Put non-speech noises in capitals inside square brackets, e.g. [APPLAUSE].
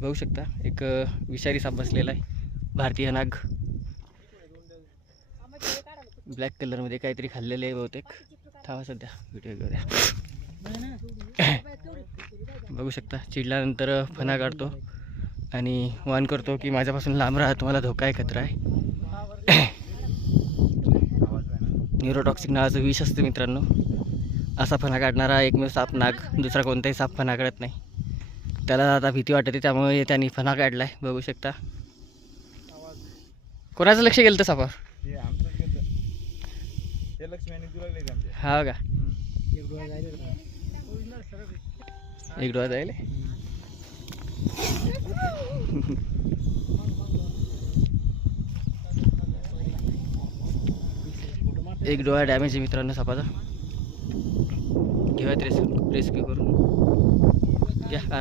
बघू शकता एक विषारी साप बसलेला आहे. भारतीय नाग. ब्लॅक कलरमध्ये काहीतरी खाल्लेलं आहे बहुतेक. थांबा सध्या व्हिडिओ घेऊया द्या बघू शकता चिडल्यानंतर फणा काढतो. आणि वान करतो की माझ्यापासून लांब राहा तुम्हाला धोका आहे खतरा आहे. [COUGHS] न्यूरोटॉक्सिक नावाचं विष असतं मित्रांनो. असा फणा काढणारा एकमेव साप नाग. दुसरा कोणताही साप फणा काढत नाही. त्याला आता भीती वाटते त्यामुळे त्यांनी फणा काढला आहे बघू शकता. कोणाचं लक्ष गेलं तर सापावर? हे हे हा का? एक डोळा जाईल एक डोळा डॅमेज आहे मित्रांनो सापाचा. घेऊयात रेस्क्यू रेस्क्यू करून. घ्या आराम